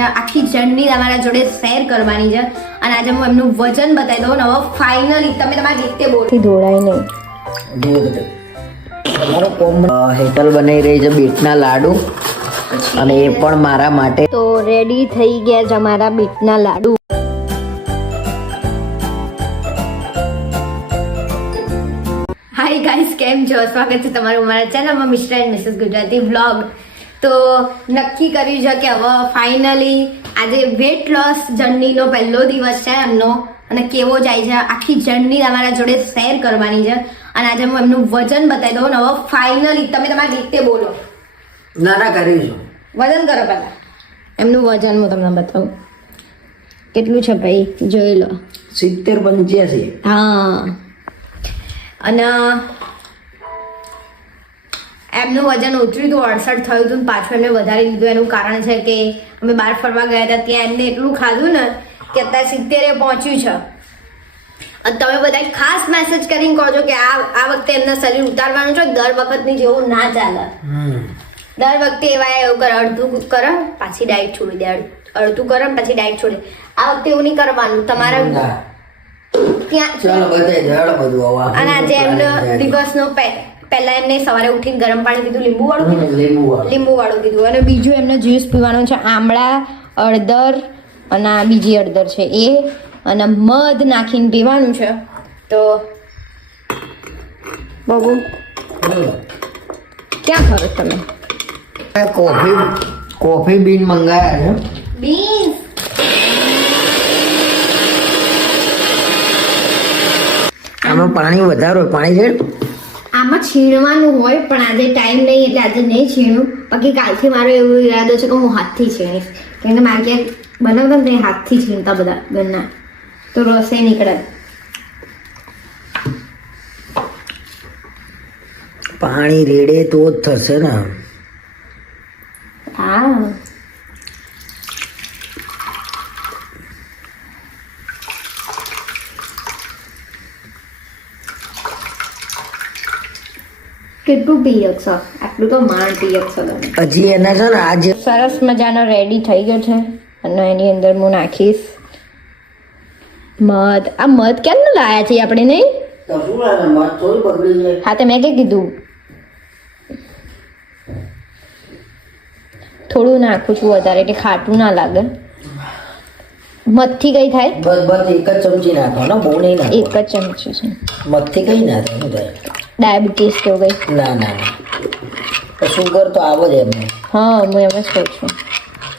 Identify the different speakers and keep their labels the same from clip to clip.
Speaker 1: આખી જર્ની તમારા જોડે શેર કરવાની છે. અને આજે હું એમનું વજન બતાવી દઉં. હવે ફાઇનલી તમે તમારી રીતે બોલો.
Speaker 2: દોડાય નહીં.
Speaker 3: હેટલ બનાવી રહી છે બીટના લાડુ. અને એ પણ મારા માટે.
Speaker 2: તો રેડી થઈ ગયા છે અમારા બીટના લાડુ.
Speaker 1: હાય ગાઈસ કેમ છો? સ્વાગત છે તમારું મારા ચેનલમાં Mr and Mrs Gujarati vlog તો નક્કી કર્યું છે કે હવે ફાઇનલી આજે વેટ લોસ જર્નીનો પહેલો દિવસ છે એમનો. અને કેવો જાય છે આખી જર્ની તમારા જોડે શેર કરવાની છે. અને આજે હું એમનું વજન બતાવી દઉં ને હવે ફાઇનલી તમે તમારી રીતે બોલો.
Speaker 3: ના ના કરીશું
Speaker 1: વજન કરો પહેલાં.
Speaker 2: એમનું વજન હું તમને બતાવું. કેટલું છે ભાઈ? જોઈ લો.
Speaker 3: સિત્તેર પંચ્યાસી.
Speaker 1: હા. અને એમનું વજન ઓછું હતું અડસઠ થયું હતું પાછું એમને વધારી દીધું. એનું કારણ છે કે અમે બહાર ફરવા ગયા હતા ત્યાં એમને એટલું ખાધું ને કે અત્યારે સિત્તેરે પહોંચ્યું છે. અને તમે બધા ખાસ મેસેજ કરીને કહો છો કે આ આ વખતે એમના શરીર ઉતારવાનું છે દર વખતની જેવું ના ચાલે. દર વખતે એવા એવું કરે અડધું કરે પાછી ડાયટ છોડી દે અડધું કરે પછી ડાયટ છોડે આ વખતે એવું નહીં કરવાનું. તમારા ત્યાં. અને આજે એમનો દિવસનો પે- પહેલા એમને સવારે ઉઠીને ગરમ પાણી પીધું લીંબુ વાળું
Speaker 3: કીધું
Speaker 1: પીધું?
Speaker 3: લીંબુ વાળું.
Speaker 1: પીધું. અને
Speaker 2: અને બીજું એમને જ્યુસ પીવાનું છે આમળા અડદર અને આ બીજી અડદર છે એ. અને મધ નાખીને પીવાનું છે.
Speaker 1: તો
Speaker 2: બબુ ક્યાં ખરો તમે?
Speaker 3: કોફી કોફી બીન મંગાયા છે.
Speaker 1: બીન્સ.
Speaker 3: આમાં પાણી વધારો પાણી છે?
Speaker 1: આમાં છીણવાનું હોય પણ આજે ટાઈમ નહીં એટલે આજે નહીં છીણું. બાકી કાલથી મારો એવો ઈરાદો છે કે હું હાથથી છીણીશ. કેમ કે મારે ક્યાંક બનાવતા ને હાથથી છીણતા બધા ઘરના. તો રસે નીકળે.
Speaker 3: પાણી રેડે તો જ થશે ને.
Speaker 1: હા. કેટલું પીયક છો આટલું તો માંડ પીયક છો તમે.
Speaker 3: હજી એના છે ને આજે
Speaker 2: સરસ મજાનો રેડી થઈ ગયો છે. અને એની અંદર હું નાખીશ મધ. આ મધ કેમનું લાયા છે આપણે નહીં? હા તે મેં કે કીધું? થોડું નાખું છું વધારે એટલે ખાટું ના લાગે. મધથી કઈ થાય?
Speaker 3: બસ બસ એક જ ચમચી નાખો ને બહુ નહીં
Speaker 2: એક જ ચમચી છે.
Speaker 3: મધથી કઈ ના થાય?
Speaker 2: ડાયાબિટીસ કે કંઈ?
Speaker 3: ના ના ના. સુગર તો આવો જ એમને.
Speaker 2: હા હું એમ જ કહું છું.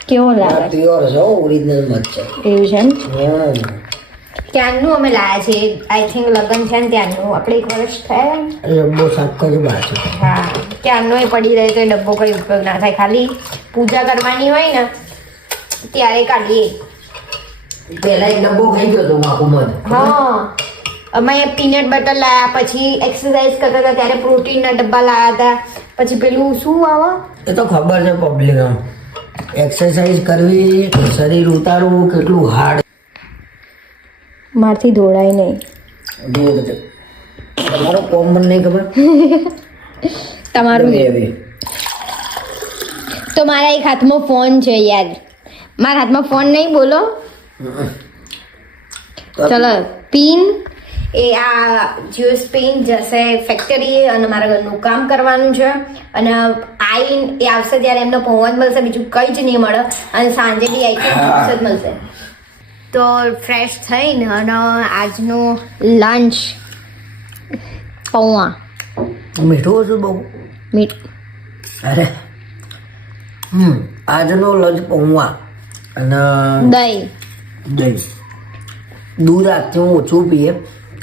Speaker 2: કેવો લાગે?
Speaker 3: પ્યોર છે ઓરિજિનલ મધ છે.
Speaker 2: એવું છે એમ?
Speaker 1: ત્યાંનું અમે લાયા છે. આઈ થિંક લગ્ન છે ને ત્યાંનું. આપણે એક વર્ષ થયા ને
Speaker 3: ડબ્બો સાફ કર્યો બહાર છે.
Speaker 1: હા. ત્યાંનો એ પડી રહે તો એ ડબ્બો કઈ ઉપયોગ ના થાય. ખાલી પૂજા કરવાની હોય ને ત્યારે કાઢીએ.
Speaker 3: પેલા એક ડબ્બો ખાઈ ગયો હતો મધ.
Speaker 1: હા. અમે પીનટ બટર લાયા પછી એક્સરસાઇઝ કરતા હતા ત્યારે પ્રોટીનના ડબ્બા લાયા હતા. પછી પેલું શું આવે?
Speaker 3: એ તો ખબર છે પબ્લિક એક્સરસાઇઝ કરવી શરીર ઉતારવું કેટલું હાર્ડ
Speaker 2: મારથી દોડાય નહીં.
Speaker 3: તમારો કોમ મને નહીં ખબર?
Speaker 2: તમારું. તો મારા એક હાથમાં ફોન છે યાર. મારા હાથમાં ફોન નહીં બોલો. ચલો પિન.
Speaker 1: એ આ જ્યુસ સ્પેન જશે ફેક્ટરી અને મારા ઘરનું કામ કરવાનું છે. અને આઈ એ આવશે ત્યારે એમનો પહોંચ મળશે બીજું કંઈ જ નહીં મળે. અને સાંજે બી આઈ જ મળશે. તો ફ્રેશ થઈને અને આજનું
Speaker 2: લંચ પૌવા
Speaker 3: મીઠું હતું બહુ?
Speaker 2: મીઠ.
Speaker 3: અરે હમ આજનો લંચ પૌવા અને
Speaker 2: દહીં.
Speaker 3: દહીં. દૂધ આજથી હું ઓછું પીએ.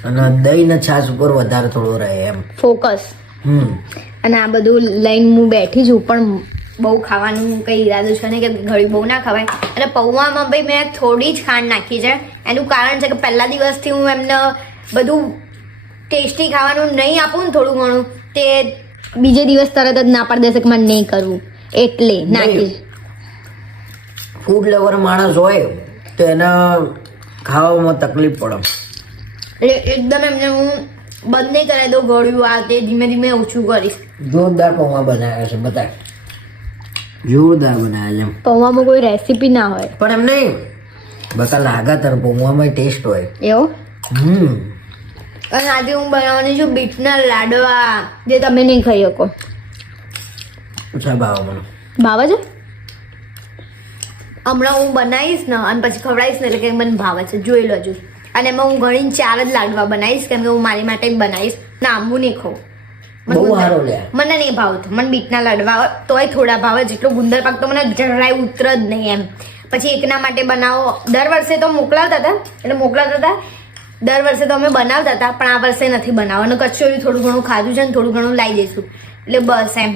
Speaker 3: અને દહીં ને છાશ ઉપર વધારે થોડો રહે એમ.
Speaker 2: ફોકસ
Speaker 3: હમ.
Speaker 2: અને આ બધું લઈને હું બેઠી છું પણ
Speaker 1: બહુ ખાવાનું કંઈ ઈરાદો છે ને કે ઘડી બહુ ના ખવાય. અને પૌવામાં ભાઈ મેં થોડી જ ખાંડ નાખી છે. એનું કારણ છે કે પહેલા દિવસથી હું એમને બધું ટેસ્ટી ખાવાનું નહીં આપું ને થોડું ઘણું તે
Speaker 2: બીજે દિવસ તરત જ ના પાડી દેશે કે મને નહીં કરવું. એટલે નાખી.
Speaker 3: ફૂડ લવર માણસ હોય તો એના ખાવામાં તકલીફ પડે.
Speaker 1: એટલે એકદમ એમને હું બંધ નહીં કરાવી દઉં ગળ્યું આ તે ધીમે ધીમે ઓછું કરીશ.
Speaker 3: જોરદાર પૌવા બનાવ્યા છે બધા જોરદાર બનાવ્યા છે
Speaker 2: પૌવામાં કોઈ રેસીપી ના હોય.
Speaker 3: પણ એમ નહીં બકા લાગે પૌવામાં ટેસ્ટ હોય.
Speaker 2: એવો?
Speaker 3: હમ.
Speaker 1: અને આજે હું બનાવવાની છું બીટના લાડવા.
Speaker 2: જે તમે નહીં ખાઈ શકો.
Speaker 3: ઓછા ભાવમાં
Speaker 2: ભાવે છે
Speaker 1: હમણાં હું બનાવીશ ને અને પછી ખવડાવીશ ને એટલે કે મને ભાવે છે. જોઈ લો હજુ અને એમાં હું ઘણી ચાર જ લાડવા બનાવીશ કેમ કે હું મારી માટે જ બનાવીશ. ના હું નહીં ખાઉં. મને
Speaker 3: બહુ સારો લે.
Speaker 1: મને નહીં ભાવતો. મને બીટના લાડવા તોય થોડા ભાવે. જેટલો ગુંદર પાક તો મને જરાય ઉતર જ નહીં એમ. પછી એકના માટે બનાવો. દર વર્ષે તો મોકલાવતા હતા. એટલે મોકલાવતા હતા. દર વર્ષે તો અમે બનાવતા હતા પણ આ વર્ષે નથી બનાવવાનું. કચોરી થોડું ઘણું ખાધું છે ને થોડું ઘણું લાવી દઈશું એટલે બસ એમ.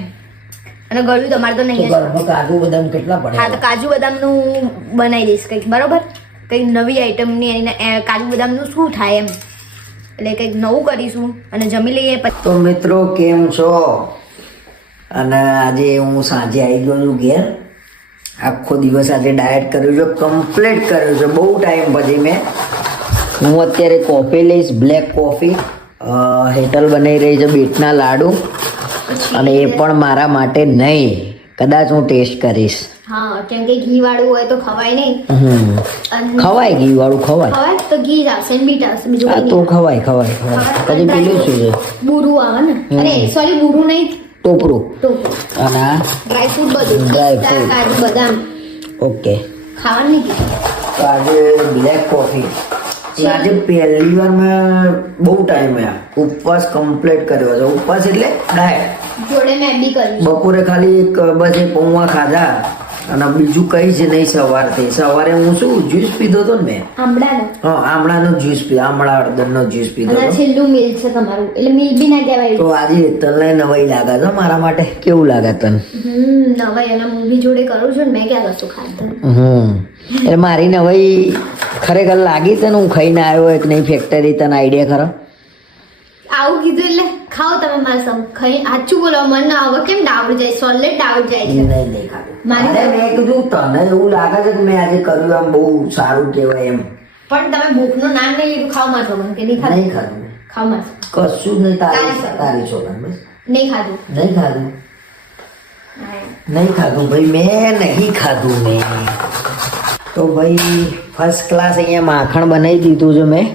Speaker 1: અને ગળ્યું તમારે તો નહીં
Speaker 3: કાજુ બદામ કેટલા પડે?
Speaker 1: હા તો કાજુ બદામનું બનાવી દઈશ કંઈક. બરોબર? કંઈક નવી આઈટમની એની કાજુ બદામનું શું થાય એમ. એટલે કંઈક નવું કરીશું અને જમી લઈએ પછી.
Speaker 3: તો મિત્રો કેમ છો? અને આજે હું સાંજે આવી ગયો છું ઘેર. આખો દિવસ આજે ડાયટ કર્યું છે કમ્પ્લીટ કર્યું છે. બહુ ટાઈમ પછી મેં. હું અત્યારે કોફી લઈશ બ્લેક કોફી હેટલ બનાવી રહી છે બીટના લાડુ. અને એ પણ મારા માટે નહીં. કદાચ હું ટેસ્ટ કરીશ.
Speaker 1: હા કેમ કે ઘી વાળું હોય તો ખવાય નહીં.
Speaker 3: ખવાય ઘી વાળું ખવાય.
Speaker 1: ખવાય તો ઘી જ આવશે આવશે બીજું
Speaker 3: તો ખવાય ખવાય ખવાય. પછી પેલું શું છે.
Speaker 1: બુરું આવે ને. અરે સોરી બુરું નહીં.
Speaker 3: ટોપરું.
Speaker 1: ટોપરું.
Speaker 3: અને
Speaker 1: ડ્રાય ફ્રૂટ બધું. ડ્રાય
Speaker 3: ફ્રૂટ
Speaker 1: કાજુ બદામ.
Speaker 3: ઓકે.
Speaker 1: ખાવાનું નહીં
Speaker 3: તો આજે બ્લેક કોફી આજે પહેલી વાર મેં બહુ ટાઈમ ઉપવાસ કમ્પ્લીટ કર્યો છે. ઉપવાસ એટલે ડાયટ
Speaker 1: જોડે મેં બી કર્યું
Speaker 3: બપોરે ખાલી એક બસ એ પૌવા ખાધા અને બીજું કઈ જ નહીં સવારથી. સવારે હું શું જ્યુસ પીધો હતો ને મેં?
Speaker 1: આમળાનો.
Speaker 3: હા આમળાનો જ્યુસ પીધો આમળા હળદરનો જ્યુસ પીધો
Speaker 1: અને છેલ્લું મિલ છે તમારું. એટલે મિલ બી ના કહેવાય.
Speaker 3: તો આજે તને નવાઈ લાગે છે મારા માટે? કેવું લાગે તને?
Speaker 1: હમ નવાઈ. અને મૂવી જોડે કરું છું ને મેં ક્યાં કશું ખાધું
Speaker 3: હમ. એટલે મારી નવાઈ ખરેખર લાગી તને હું ખાઈને આવ્યો એક નહીં ફેક્ટરી તને આઈડિયા ખરો?
Speaker 1: આવું કીધું એટલે ખાઓ તમે મારા સમ ખાઈ સાચું બોલો મને આવે કેમ ડાઉટ જાય? સોલેટ ડાઉટ જાય છે.
Speaker 3: નહીં નહીં ખાધું.
Speaker 1: મારે
Speaker 3: મેં કીધું તને એવું લાગે છે કે મેં આજે કર્યું આમ બહુ સારું કહેવાય એમ.
Speaker 1: પણ તમે ભૂખનું નામ નહીં લીધું ખાવ મારશો મને કે નહીં ખાતું
Speaker 3: નહીં મેં.
Speaker 1: ખાવ મારશો
Speaker 3: કશું નહીં તારી
Speaker 1: તારી
Speaker 3: તારી છોકરા બસ.
Speaker 1: નહીં ખાધું.
Speaker 3: નહીં ખાધું. નહીં ખાધું ભાઈ મેં નહીં ખાધું મેં. તો ભાઈ ફર્સ્ટ ક્લાસ અહીંયા માખણ બનાવી દીધું છે મેં.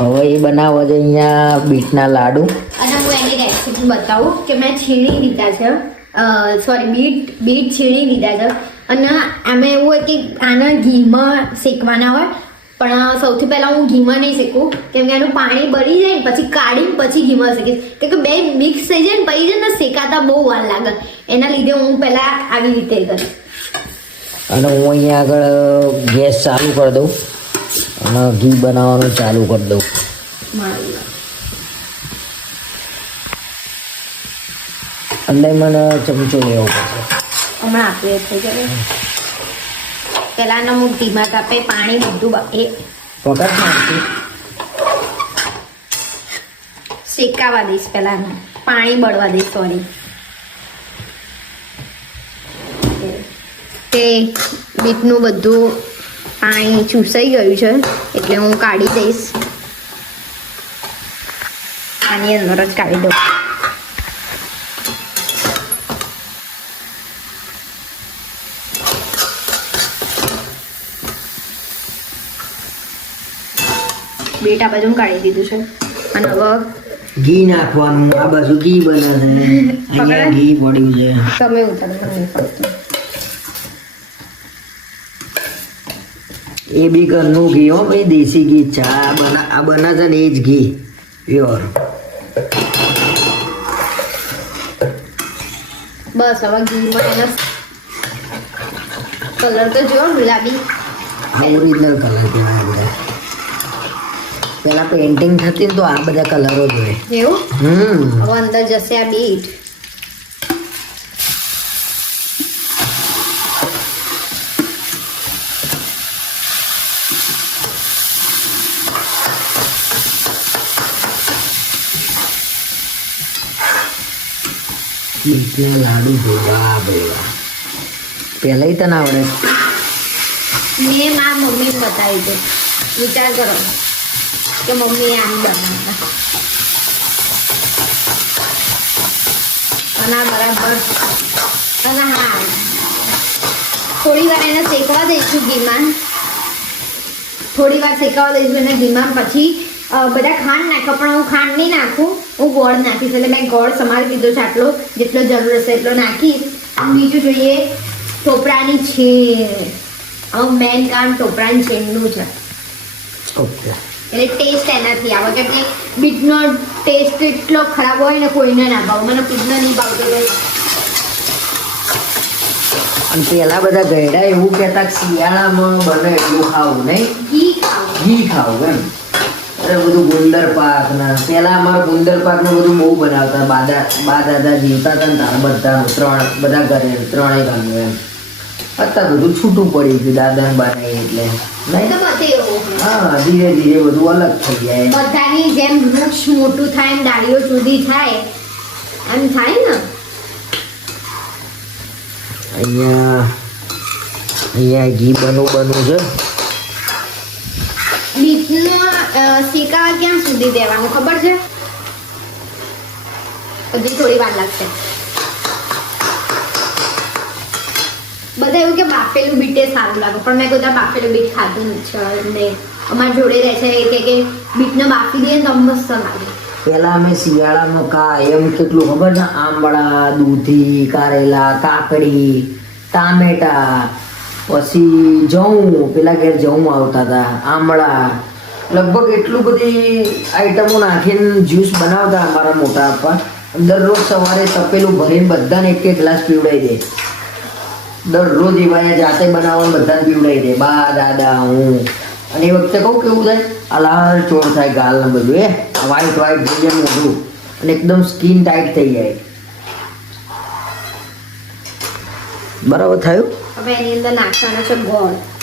Speaker 3: હવે એ બનાવો છે અહીંયા બીટના લાડુ.
Speaker 1: અને હું એની રેસીપી બતાવું કે મેં છીણી લીધા છે. સોરી બીટ બીટ છીણી લીધા છે. અને આમાં એવું હોય કે આના ઘીમાં શેકવાના હોય પણ સૌથી પહેલાં હું ઘીમાં નહીં શેકું કેમ કે એનું પાણી બળી જાય ને પછી કાઢીને પછી ઘીમાં શેકીશ. કેમ કે બે મિક્સ થઈ જાય ને પછી છે ને શેકાતા બહુ વાર લાગે. એના લીધે હું પહેલાં આવી રીતે કરીશ.
Speaker 3: અને હું અહીંયા આગળ ગેસ ચાલુ કરી દઉં. અને ઘી બનાવવાનું ચાલુ કરી દઉં. અંદર મને ચમચો લેવો પડશે.
Speaker 1: હમણાં આપીએ થઈ જાય પહેલાં હું ધીમા તાપે પાણી બધું બાકી એ
Speaker 3: નાખી.
Speaker 1: શેકાવા દઈશ પેલા પાણી બળવા દઈશ સોરી તે બીટનું બધું પાણી ચૂસાઈ ગયું છે એટલે હું કાઢી દઈશ. આની અંદર જ કાઢી દઉં. બેટા બાજુ કાઢી દીધું છે. અને હવે
Speaker 3: ઘી નાખવાનું આ બાજુ ઘી બને છે. અહીંયા ઘી પડ્યું છે.
Speaker 1: તમે ઉતારો મને નહીં ફાવતું.
Speaker 3: એ બી ઘરનું ઘી હો ભાઈ દેશી ઘી ચા બના આ બને છે ને એ જ ઘી. પ્યોર.
Speaker 1: બસ હવે ઘીમાં એનો કલર તો જો ગુલાબી.
Speaker 3: આ ઓરિજિનલ કલર કહેવાય બધા પેલા પેઇન્ટિંગ થતી તો આ બધા કલરો જોઈએ
Speaker 1: એવું?
Speaker 3: હમ.
Speaker 1: અંદર જશે આ બીટ
Speaker 3: બીટના લાડુ ભેગા ભેગા પહેલાં તને આવડે.
Speaker 1: મેં મારા મમ્મીને બતાવી દે વિચાર કરો. કે મમ્મી આમ બનાવતા અને બરાબર. અને હા. થોડી વાર એને શેકવા દઈશું ઘીમાં. થોડી વાર શેકવા દઈશું એને ઘીમાં. પછી બધા ખાંડ નાખો, પણ હું ખાંડ નહીં નાખું. હું ગોળ નાખીશ એટલે મેં ગોળ સમારી દીધો છે આટલો જેટલો જરૂર હશે એટલો નાખીશ. બીજું જોઈએ ટોપરાની છે મેન કામ ટોપરાની છેડનું છે. એટલે ટેસ્ટ એનાથી આવે. કેમ કે બીટનો ટેસ્ટ એટલો ખરાબ હોય ને કોઈને ના ભાવ. મને ખુદને નહીં ભાવતો
Speaker 3: અને પેલા બધા ગયડા એવું કહેતા શિયાળામાં બને એટલું ખાવું નહીં?
Speaker 1: ઘી ખાવું.
Speaker 3: ઘી ખાવું એમ. અરે બધું ગુંદર પાક ના પેલા અમારે ગુંદર પાક ને બધું બહુ બનાવતા બાદા બા દાદા જીવતા હતા ને તારા બધા ત્રણ બધા ઘરે ત્રણેય ગામે એમ. અત્યારે બધું છૂટું પડી ગયું દાદા બનાવી બાને એટલે. હા ધીરે ધીરે બધું અલગ થઈ જાય.
Speaker 1: બધાની જેમ વૃક્ષ મોટું થાય એમ ડાળીઓ સુધી થાય એમ થાય ને?
Speaker 3: અહીંયા અહીંયા ઘી બનવું બનવું છે.
Speaker 1: બીટનો અ, ક્યાં સુધી દેવાનું ખબર છે? હજી થોડી વાર લાગશે. બધા એવું કે બાફેલું બીટે સારું લાગે પણ મેં બધા બાફેલું બીટ ખાધું છે ને. અમારા જોડે રહે છે કે કે બીટને બાફી દઈએ ને તો મસ્ત લાગે.
Speaker 3: પેલા અમે શિયાળામાં કાયમ કેટલું ખબર છે? આંબળા દૂધી કારેલા કાકડી ટામેટા પછી જવું પેલા ઘેર જવું આવતા હતા આંબળા લગભગ એટલું બધી આઈટમો નાખીને જ્યુસ બનાવતા અમારા મોટા આપવા દરરોજ સવારે તપેલું ભરીને બધાને એક એક ગ્લાસ પીવડાવી દે. દરરોજ એવા જાતે બનાવવાનું બધાને પીવડાવી દે. બા, દાદા, હું. અને એ વખતે કહું કેવું થાય? આ લાલ ચોર થાય ગાલ બધું એ વ્હાઈટ વ્હાઈટ થઈ જાય અને એકદમ સ્કિન ટાઈટ થઈ જાય. બરાબર થયું?
Speaker 1: હવે એની અંદર નાખવાનો છે ગોળ.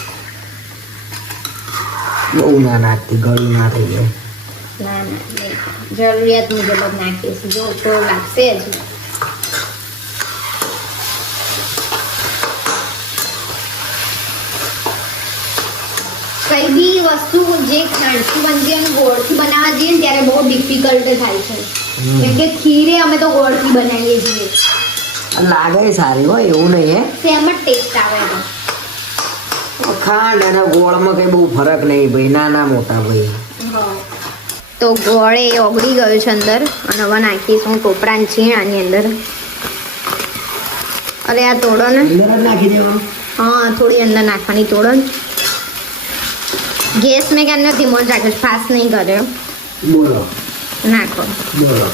Speaker 3: બહુ ના નાખતી ગળું ના થઈ જાય.
Speaker 1: ના ના જરૂરિયાત મુજબ જ નાખીશ જો તો લાગશે જ કઈ બી વસ્તુ જે ખાંડથી બનતી અને ગોળથી બનાવવા જઈએ ને ત્યારે બહુ ડિફિકલ્ટ થાય છે. કેમ કે ખીરે અમે તો ગોળથી બનાવીએ છીએ.
Speaker 3: લાગે સારી હોય એવું નહીં હે.
Speaker 1: તેમાં ટેસ્ટ આવે
Speaker 3: ખાંડ અને ગોળમાં કઈ બહુ ફરક નહીં ભાઈ નાના મોટા ભાઈ.
Speaker 1: તો ગોળ એ ઓગળી ગયું છે અંદર અને હવે નાખીશું ટોપરાની છીણ આની અંદર. અરે આ તોડો ને
Speaker 3: નાખી દેવા
Speaker 1: હા થોડી અંદર નાખવાની તોડો ગેસ મેં ક્યાં નથી મોજ રાખ્યો ફાસ્ટ નહીં કર્યો.
Speaker 3: બોલો.
Speaker 1: નાખો.
Speaker 3: બોલો.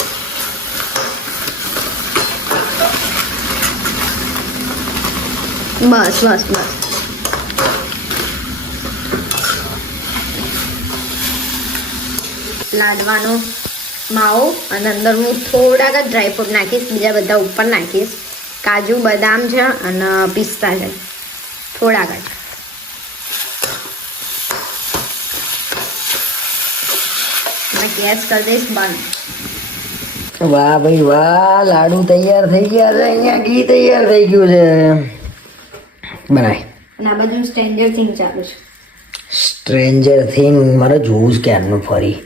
Speaker 1: બસ બસ બસ. લાડવાનો માવો અને અંદર હું થોડાક જ ડ્રાયફ્રૂટ નાખીશ બીજા બધા ઉપર નાખીશ. કાજુ બદામ છે અને પિસ્તા છે. થોડાક જ. ગેસ કરી દઈશ બંધ.
Speaker 3: વાહ ભાઈ વાહ લાડુ તૈયાર થઈ ગયા છે. અહીંયા ઘી તૈયાર થઈ ગયું છે. બનાય.
Speaker 1: અને આ બાજુ સ્ટ્રેન્જર થિંગ ચાલુ છે.
Speaker 3: સ્ટ્રેન્જર થિંગ મારે જોવું જ ક્યારનું ફરી.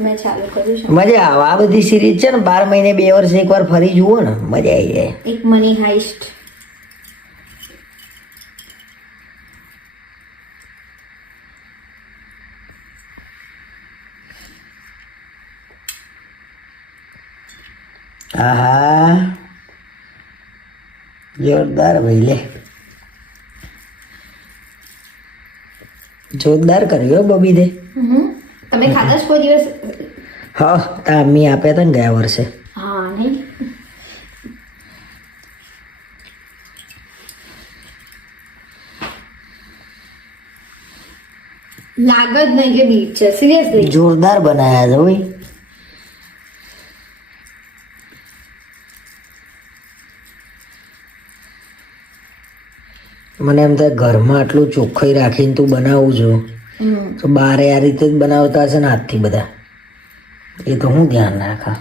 Speaker 3: મજા આવે. આ બધી સિરીઝ છે ને બાર મહિને બે વર્ષે એકવાર ફરી જુઓ ને મજા આવી જાય.
Speaker 1: એક મની હાઈસ્ટ
Speaker 3: આહા. જોરદાર ભાઈ લે. જોરદાર કર્યો બબી દે
Speaker 1: તમે ખાધા છો કોઈ દિવસ?
Speaker 3: હા તા આપ્યા હતા ને ગયા વર્ષે.
Speaker 1: હા નહીં? લાગ જ નહીં કે બીટ છે સિરિયસલી
Speaker 3: જોરદાર બનાયા છે ભાઈ મને એમ થાય ઘરમાં આટલું ચોખ્ખાઈ રાખીને તું બનાવું છું. તો બારે આ રીતે જ બનાવતા હશે ને હાથથી બધા. એ તો હું ધ્યાન રાખા.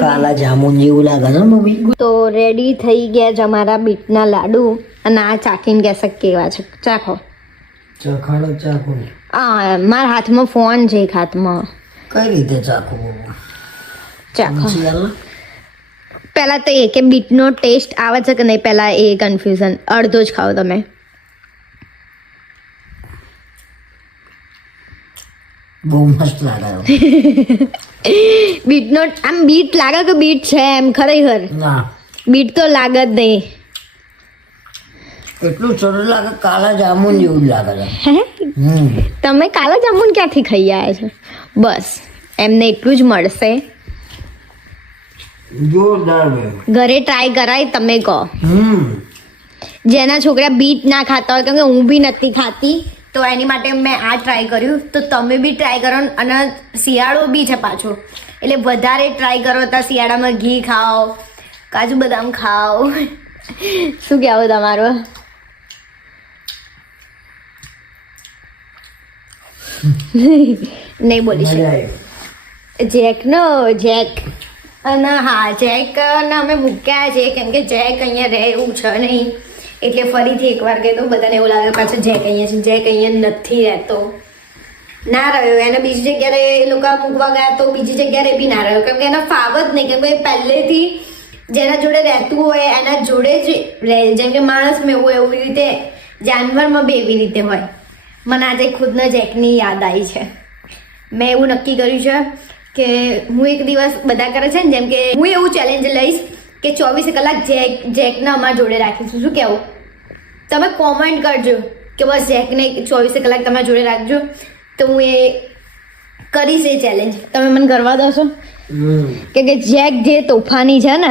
Speaker 3: કાલા જામુન જેવું લાગે છે મમ્મી?
Speaker 1: તો રેડી થઈ ગયા છે અમારા બીટના લાડુ અને આ ચાખીને કહેશે કેવા છે. ચાખો.
Speaker 3: ચખાડો ચાખો.
Speaker 1: આ મારા હાથમાં ફોન છે એક હાથમાં.
Speaker 3: કઈ રીતે ચાખો
Speaker 1: ચાખો.
Speaker 3: પહેલા
Speaker 2: પહેલાં તો એ કે બીટનો ટેસ્ટ આવે છે કે નહીં પહેલાં એ કન્ફ્યુઝન અડધો જ ખાઓ તમે.
Speaker 3: બહુ મસ્ત લાગે
Speaker 2: બીટનો આમ બીટ લાગે કે બીટ છે એમ? ખરેખર.
Speaker 3: ના.
Speaker 2: બીટ તો લાગે જ નહીં.
Speaker 3: એટલું સરસ લાગે કાલા જામુન જેવું લાગે છે.
Speaker 2: તમે કાલા જામુન ક્યાંથી ખાઈ આવ્યા છો? બસ એમને એટલું જ મળશે. ઘરે ટ્રાય કરાય તમે કહો. જેના છોકરા બીટ ના ખાતા હોય કેમ કે હું બી નથી ખાતી.
Speaker 1: તો એની માટે મેં આ ટ્રાય કર્યું. તો તમે બી ટ્રાય કરો અને શિયાળો બી છે પાછો. એટલે વધારે ટ્રાય કરો તો શિયાળામાં ઘી ખાઓ કાજુ બદામ ખાઓ.
Speaker 2: શું કહેવું તમારો?
Speaker 1: નહીં બોલી
Speaker 3: જેક નો
Speaker 2: જેકનો જેક
Speaker 1: અને હા જેક ને અમે મૂક્યા છે. કેમ કે જેક અહીંયા રહે એવું છે નહીં. એટલે ફરીથી એકવાર કહે તો બધાને એવું લાગે પાછો જેક અહીંયા છે જેક અહીંયા નથી રહેતો. ના રહ્યો, એને બીજી જગ્યાએ એ લોકો મૂકવા ગયા તો બીજી જગ્યાએ બી ના રહ્યો, કેમ કે એના ફાવ જ નહીં કેમ કે પહેલેથી જેના જોડે રહેતું હોય, એના જોડે જ રહે. જેમ કે માણસમાં એવું હોય એવી રીતે જાનવરમાં બી એવી રીતે હોય. મને આજે ખુદના જેકની યાદ આવી છે. મેં એવું નક્કી કર્યું છે કે હું એક દિવસ બધા કરે છે ને, જેમ કે હું એવું ચેલેન્જ લઈશ કે ચોવીસ કલાક જેક, જેકના અમારા જોડે રાખીશું. શું કહેવું તમે કોમેન્ટ કરજો કે બસ જેકને ચોવીસે કલાક તમારા જોડે રાખજો તો હું એ કરીશ એ ચેલેન્જ
Speaker 2: તમે મને કરવા દો છો? કે કે જેક જે તોફાની છે ને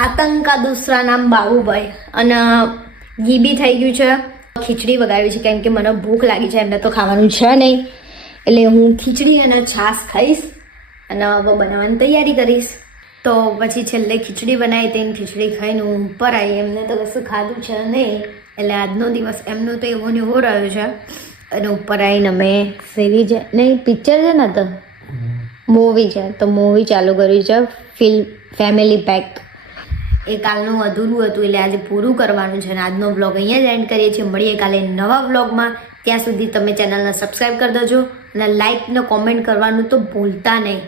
Speaker 1: આતંકા દૂસરા નામ બાબુભાઈ અને ગીબી થઈ ગયું છે. ખીચડી વગાવી છે કેમ કે મને ભૂખ લાગી છે એમને તો ખાવાનું છે નહીં. એટલે હું ખીચડી અને છાશ ખાઈશ અને હવે બનાવવાની તૈયારી કરીશ. તો પછી છેલ્લે ખીચડી બનાવી તેને ખીચડી ખાઈને હું ઉપર આવી. એમને તો કશું ખાધું છે નહીં. એટલે આજનો દિવસ એમનો તો એવો ને એવો રહ્યો છે. અને ઉપર આવીને અમે
Speaker 2: સિરીઝ નહીં, પિક્ચર છે ને તો? મૂવી છે. તો મૂવી ચાલુ કર્યું છે. ફિલ્મ ફેમિલી પેક
Speaker 1: એ કાલનું અધૂરું હતું. એટલે આજે પૂરું કરવાનું છે. અને આજનો બ્લોગ અહીંયા જ એન્ડ કરીએ છીએ. મળીએ કાલે નવા બ્લોગમાં ત્યાં સુધી તમે ચેનલને સબસ્ક્રાઈબ કરી દેજો. અને લાઇકને કોમેન્ટ કરવાનું તો ભૂલતા નહીં.